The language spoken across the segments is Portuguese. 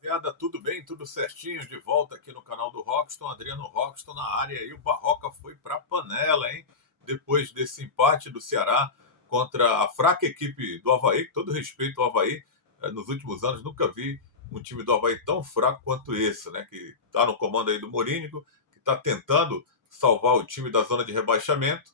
Rapaziada, tudo bem? Tudo certinho? De volta aqui no canal do Rockston, Adriano Rockston na área e o Barroca foi pra panela, hein? Depois desse empate do Ceará contra a fraca equipe do Avaí, com todo respeito ao Avaí, nos últimos anos nunca vi um time do Avaí tão fraco quanto esse, né? Que está no comando aí do Morínigo, que está tentando salvar o time da zona de rebaixamento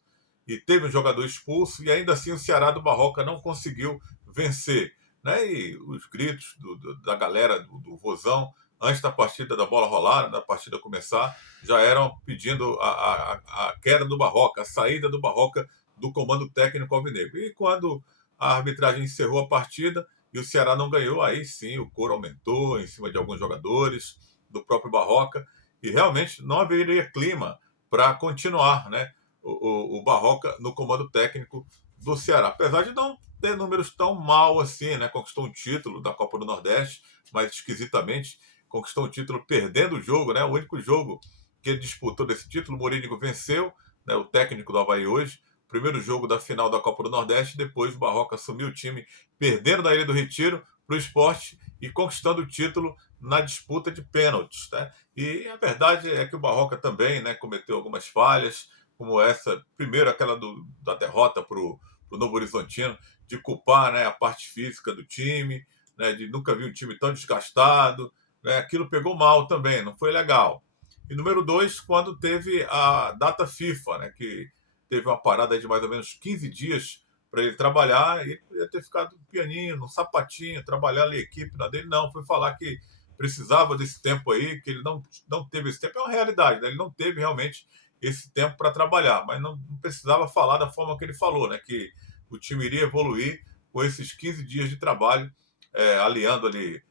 e teve um jogador expulso e ainda assim o Ceará do Barroca não conseguiu vencer, né? E os gritos da galera do Vozão, antes da partida da bola rolar, da partida começar, já eram pedindo a queda do Barroca, a saída do Barroca do comando técnico alvinegro. E quando a arbitragem encerrou a partida e o Ceará não ganhou, aí sim o coro aumentou em cima de alguns jogadores, do próprio Barroca, e realmente não haveria clima para continuar, né? O Barroca no comando técnico do Ceará. Apesar de não ter números tão mal assim, né? Conquistou um título da Copa do Nordeste, mas esquisitamente conquistou um título perdendo o jogo, né? O único jogo que ele disputou desse título, o Morínigo venceu, né? O técnico do Avaí hoje. Primeiro jogo da final da Copa do Nordeste, depois o Barroca assumiu o time, perdendo da Ilha do Retiro para o Sport e conquistando o título na disputa de pênaltis, né? E a verdade é que o Barroca também, né, cometeu algumas falhas, como essa, primeiro aquela da derrota para o Novo Horizontino, de culpar, né, a parte física do time, né, de nunca ver um time tão desgastado, né, aquilo pegou mal também, não foi legal. E número dois, quando teve a data FIFA, né, que teve uma parada de mais ou menos 15 dias para ele trabalhar, e ele ia ter ficado pianinho, no sapatinho, trabalhar ali a equipe na dele, não, foi falar que precisava desse tempo aí, que ele não teve esse tempo, é uma realidade, né? Ele não teve realmente esse tempo para trabalhar, mas não precisava falar da forma que ele falou, né? Que o time iria evoluir com esses 15 dias de trabalho, aliando ali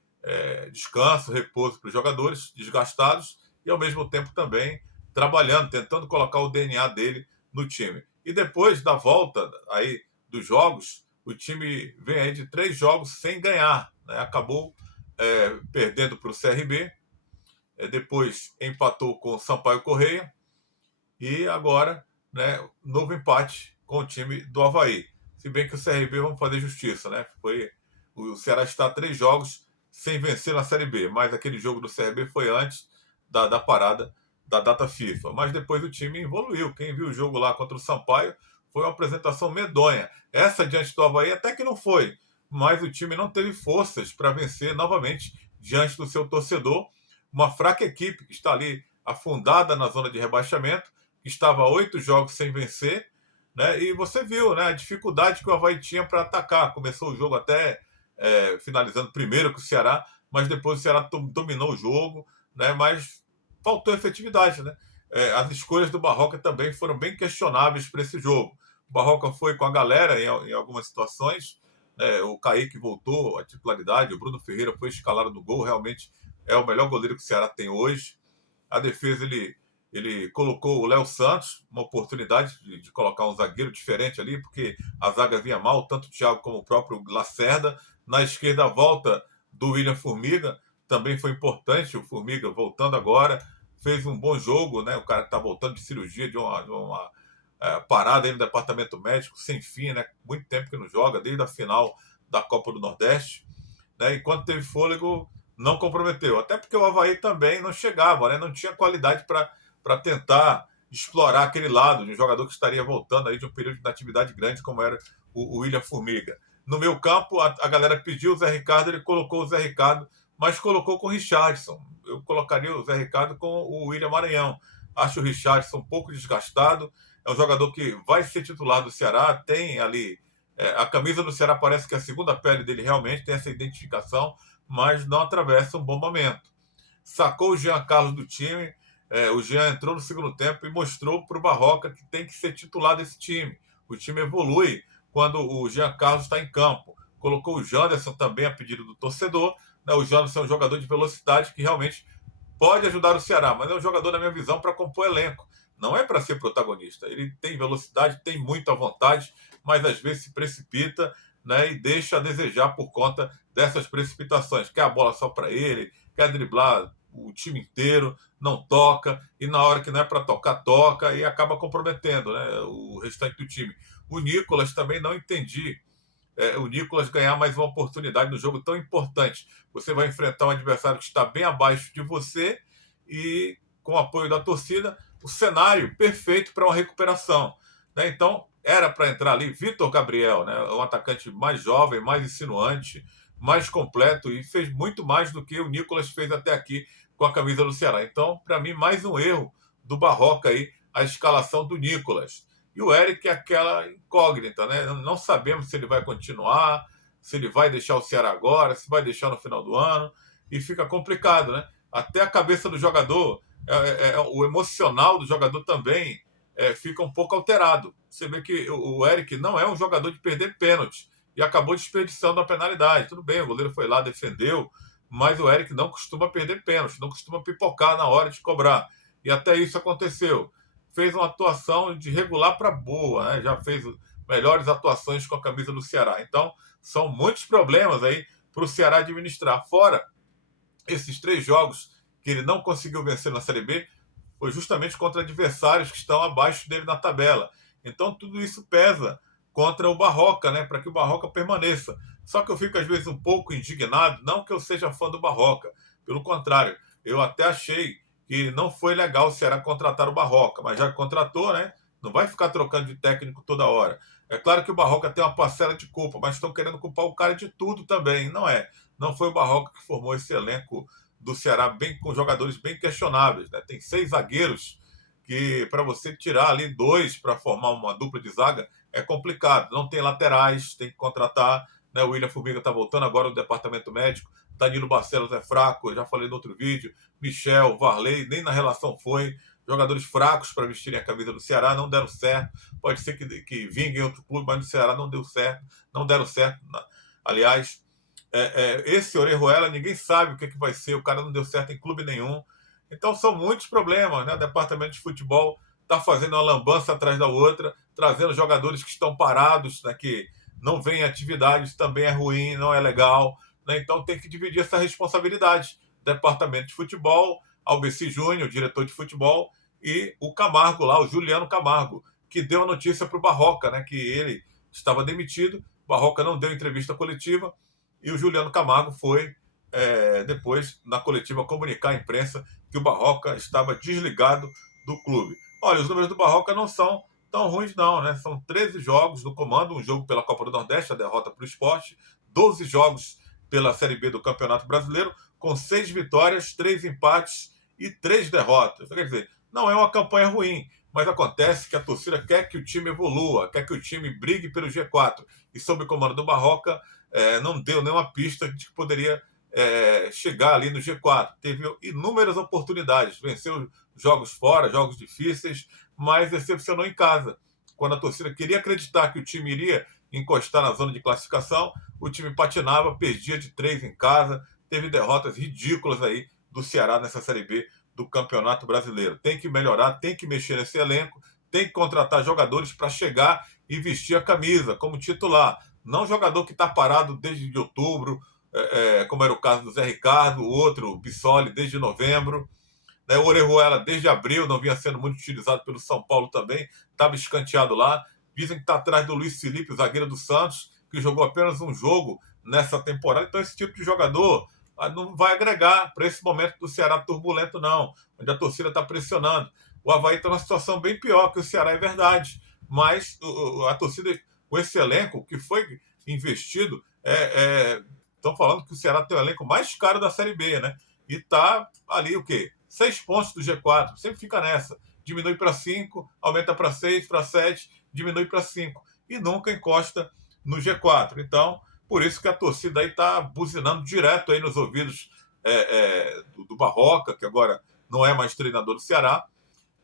descanso, repouso para os jogadores desgastados e ao mesmo tempo também trabalhando, tentando colocar o DNA dele no time. E depois da volta aí dos jogos, o time vem aí de 3 jogos sem ganhar, né? Acabou perdendo para o CRB, depois empatou com o Sampaio Correia e agora, né, novo empate com o time do Avaí. Se bem que o CRB, vamos fazer justiça, né? O Ceará está 3 jogos sem vencer na Série B, mas aquele jogo do CRB foi antes da parada da data FIFA. Mas depois o time evoluiu. Quem viu o jogo lá contra o Sampaio foi uma apresentação medonha. Essa diante do Avaí até que não foi, mas o time não teve forças para vencer novamente diante do seu torcedor. Uma fraca equipe que está ali afundada na zona de rebaixamento, que estava 8 jogos sem vencer, né? E você viu, né, a dificuldade que o Avaí tinha para atacar. Começou o jogo até finalizando primeiro com o Ceará, mas depois o Ceará dominou o jogo, né? Mas faltou efetividade, né? As escolhas do Barroca também foram bem questionáveis para esse jogo. O Barroca foi com a galera em algumas situações, né? O Kaique voltou à titularidade, o Bruno Ferreira foi escalado no gol, realmente é o melhor goleiro que o Ceará tem hoje. A defesa, ele colocou o Léo Santos, uma oportunidade de colocar um zagueiro diferente ali, porque a zaga vinha mal, tanto o Thiago como o próprio Lacerda. Na esquerda, a volta do William Formiga também foi importante. O Formiga voltando agora, fez um bom jogo, né? O cara que está voltando de cirurgia, de uma parada aí no departamento médico, sem fim, né? Muito tempo que não joga, desde a final da Copa do Nordeste, né? Enquanto teve fôlego, não comprometeu. Até porque o Avaí também não chegava, né? Não tinha qualidade para tentar explorar aquele lado de um jogador que estaria voltando aí de um período de inatividade grande, como era o William Formiga. No meu campo, a galera pediu o Zé Ricardo, ele colocou o Zé Ricardo, mas colocou com o Richardson. Eu colocaria o Zé Ricardo com o William Maranhão. Acho o Richardson um pouco desgastado. É um jogador que vai ser titular do Ceará, tem ali. A camisa do Ceará parece que é a segunda pele dele realmente, tem essa identificação, mas não atravessa um bom momento. Sacou o Jean Carlos do time, o Jean entrou no segundo tempo e mostrou para o Barroca que tem que ser titular desse time. O time evolui quando o Jean Carlos está em campo. Colocou o Janderson também a pedido do torcedor, né? O Janderson é um jogador de velocidade que realmente pode ajudar o Ceará, mas é um jogador, na minha visão, para compor elenco. Não é para ser protagonista. Ele tem velocidade, tem muita vontade, mas às vezes se precipita, né, e deixa a desejar por conta dessas precipitações. Quer a bola só para ele, quer driblar o time inteiro, não toca, e na hora que não é para tocar, toca, e acaba comprometendo, né, o restante do time. O Nicolas também não entendi o Nicolas ganhar mais uma oportunidade no jogo tão importante. Você vai enfrentar um adversário que está bem abaixo de você e, com o apoio da torcida, o cenário perfeito para uma recuperação. Né? Então, era para entrar ali Vitor Gabriel, né? Um atacante mais jovem, mais insinuante, mais completo e fez muito mais do que o Nicolas fez até aqui com a camisa do Ceará. Então, para mim, mais um erro do Barroca aí, a escalação do Nicolas. E o Eric é aquela incógnita, né? Não sabemos se ele vai continuar, se ele vai deixar o Ceará agora, se vai deixar no final do ano, e fica complicado, né? Até a cabeça do jogador, o emocional do jogador também fica um pouco alterado. Você vê que o Eric não é um jogador de perder pênalti e acabou desperdiçando a penalidade. Tudo bem, o goleiro foi lá, defendeu, mas o Eric não costuma perder pênalti, não costuma pipocar na hora de cobrar. E até isso aconteceu. Fez uma atuação de regular para boa, né? Já fez melhores atuações com a camisa do Ceará. Então, são muitos problemas aí para o Ceará administrar. Fora esses 3 jogos que ele não conseguiu vencer na Série B, foi justamente contra adversários que estão abaixo dele na tabela. Então, tudo isso pesa contra o Barroca, né? Para que o Barroca permaneça. Só que eu fico, às vezes, um pouco indignado, não que eu seja fã do Barroca, pelo contrário, eu até achei que não foi legal o Ceará contratar o Barroca, mas já contratou, né? Não vai ficar trocando de técnico toda hora. É claro que o Barroca tem uma parcela de culpa, mas estão querendo culpar o cara de tudo também. Não é. Não foi o Barroca que formou esse elenco do Ceará bem, com jogadores bem questionáveis. Né? Tem 6 zagueiros que, para você tirar ali 2 para formar uma dupla de zaga, é complicado. Não tem laterais, tem que contratar. Né? O William Formiga está voltando agora no departamento médico. Danilo Barcelos é fraco, eu já falei no outro vídeo. Michel, Varley, nem na relação foi. Jogadores fracos para vestirem a camisa do Ceará, não deram certo. Pode ser que vinguem em outro clube, mas no Ceará não deu certo. Não deram certo. Aliás, esse Orejuela, ninguém sabe o que vai ser. O cara não deu certo em clube nenhum. Então são muitos problemas, né? O departamento de futebol está fazendo uma lambança atrás da outra, trazendo jogadores que estão parados, né? Que não vêm em atividade, isso também é ruim, não é legal. Né? Então tem que dividir essa responsabilidade. Departamento de futebol, Albeci Júnior, diretor de futebol, e o Camargo lá, o Juliano Camargo, que deu a notícia para o Barroca, né? Que ele estava demitido. O Barroca não deu entrevista coletiva e o Juliano Camargo foi, depois, na coletiva, comunicar à imprensa que o Barroca estava desligado do clube. Olha, os números do Barroca não são tão ruins, não, né? São 13 jogos no comando, um jogo pela Copa do Nordeste, a derrota para o Sport, 12 jogos pela Série B do Campeonato Brasileiro, com 6 vitórias, 3 empates e 3 derrotas. Quer dizer, não é uma campanha ruim, mas acontece que a torcida quer que o time evolua, quer que o time brigue pelo G4. E sob o comando do Barroca, não deu nenhuma pista de que poderia chegar ali no G4. Teve inúmeras oportunidades, venceu jogos fora, jogos difíceis, mas decepcionou em casa. Quando a torcida queria acreditar que o time iria encostar na zona de classificação, o time patinava, perdia de 3 em casa, teve derrotas ridículas aí do Ceará nessa Série B do Campeonato Brasileiro. Tem que melhorar, tem que mexer nesse elenco, tem que contratar jogadores para chegar e vestir a camisa como titular. Não jogador que está parado desde outubro, como era o caso do Zé Ricardo, o outro, o Bissoli, desde novembro. Né? O Orejuela, desde abril, não vinha sendo muito utilizado pelo São Paulo também, estava escanteado lá. Dizem que está atrás do Luiz Felipe, o zagueiro do Santos, que jogou apenas um jogo nessa temporada. Então, esse tipo de jogador não vai agregar para esse momento do Ceará turbulento, não, onde a torcida está pressionando. O Avaí está numa situação bem pior que o Ceará, é verdade, mas a torcida, com esse elenco que foi investido, estão falando que o Ceará tem o elenco mais caro da Série B, né? E está ali o quê? 6 pontos do G4, sempre fica nessa. Diminui para 5, aumenta para 6, para 7, diminui para 5. E nunca encosta no G4. Então, por isso que a torcida aí está buzinando direto aí nos ouvidos do Barroca, que agora não é mais treinador do Ceará,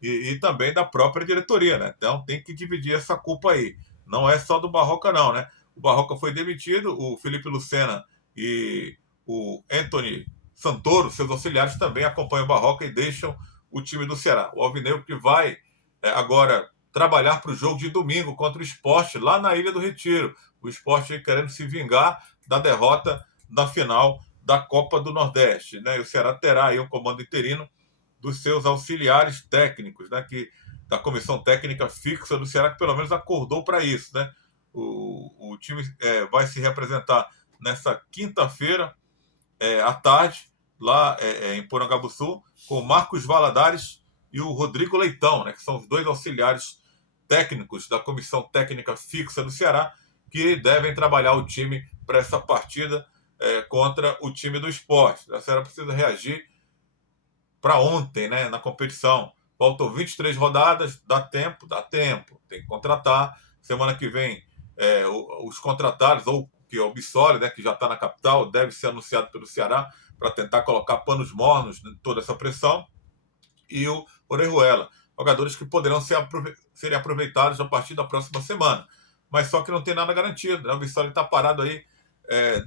e também da própria diretoria, né? Então tem que dividir essa culpa aí. Não é só do Barroca, não, né? O Barroca foi demitido, o Felipe Lucena e o Anthony Santoro, seus auxiliares, também acompanham o Barroca e deixam o time do Ceará. O Alvinegro que vai agora trabalhar para o jogo de domingo contra o Sport, lá na Ilha do Retiro. O Sport aí querendo se vingar da derrota na final da Copa do Nordeste. Né? E o Ceará terá aí um comando interino dos seus auxiliares técnicos, né? Da comissão técnica fixa do Ceará, que pelo menos acordou para isso. Né? O time vai se representar nessa quinta-feira, à tarde, lá em Porangabuçu, com o Marcos Valadares e o Rodrigo Leitão, né, que são os dois auxiliares técnicos da comissão técnica fixa do Ceará, que devem trabalhar o time para essa partida contra o time do Sport. A Ceará precisa reagir para ontem, né, na competição. Faltam 23 rodadas, dá tempo, tem que contratar. Semana que vem, os contratados, ou que é o Bissoli, né, que já está na capital, deve ser anunciado pelo Ceará para tentar colocar panos mornos em toda essa pressão. E o Orejuela, jogadores que poderão serem aproveitados a partir da próxima semana. Mas só que não tem nada garantido, né? O Bissoli está parado aí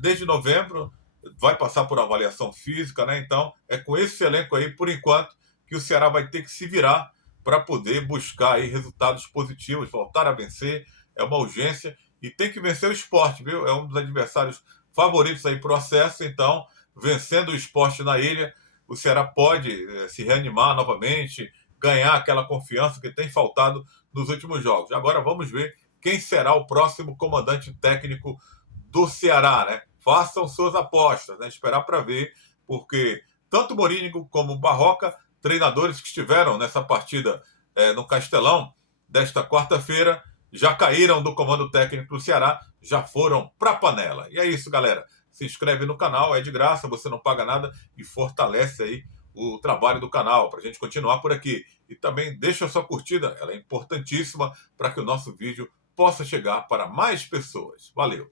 desde novembro, vai passar por avaliação física, né? Então, é com esse elenco aí, por enquanto, que o Ceará vai ter que se virar para poder buscar aí resultados positivos, voltar a vencer. É uma urgência e tem que vencer o Sport, viu? É um dos adversários favoritos aí para o acesso. Então, vencendo o Sport na ilha, o Ceará pode se reanimar novamente, ganhar aquela confiança que tem faltado nos últimos jogos. Agora vamos ver quem será o próximo comandante técnico do Ceará, né? Façam suas apostas, né? Esperar para ver, porque tanto Morínigo como Barroca, treinadores que estiveram nessa partida no Castelão desta quarta-feira, já caíram do comando técnico do Ceará, já foram para a panela. E é isso, galera. Se inscreve no canal, é de graça, você não paga nada e fortalece aí o trabalho do canal para a gente continuar por aqui. E também deixa a sua curtida, ela é importantíssima para que o nosso vídeo possa chegar para mais pessoas. Valeu!